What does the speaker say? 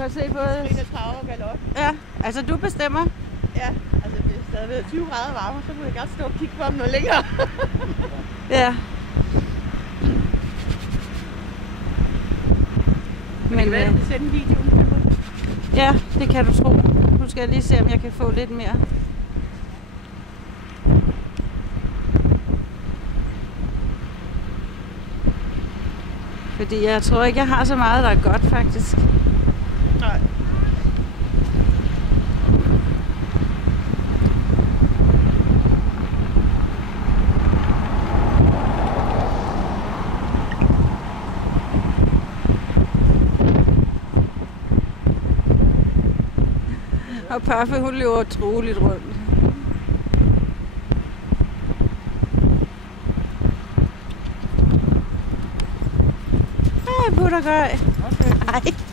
kan se både... Skridt og trav og galop. Ja, altså du bestemmer. Ja, altså hvis der havde været 20 grader varme, så kunne jeg godt stå og kigge på ham noget længere. Ja. Men det kan være, du kan sende en video. Ja, det kan du tro. Nu skal jeg lige se, om jeg kan få lidt mere. Fordi jeg tror ikke, jeg har så meget, der er godt, faktisk. Nej. Og Puffe, hun løber utroligt rundt. Hej, Buttergøj. Okay. Hej.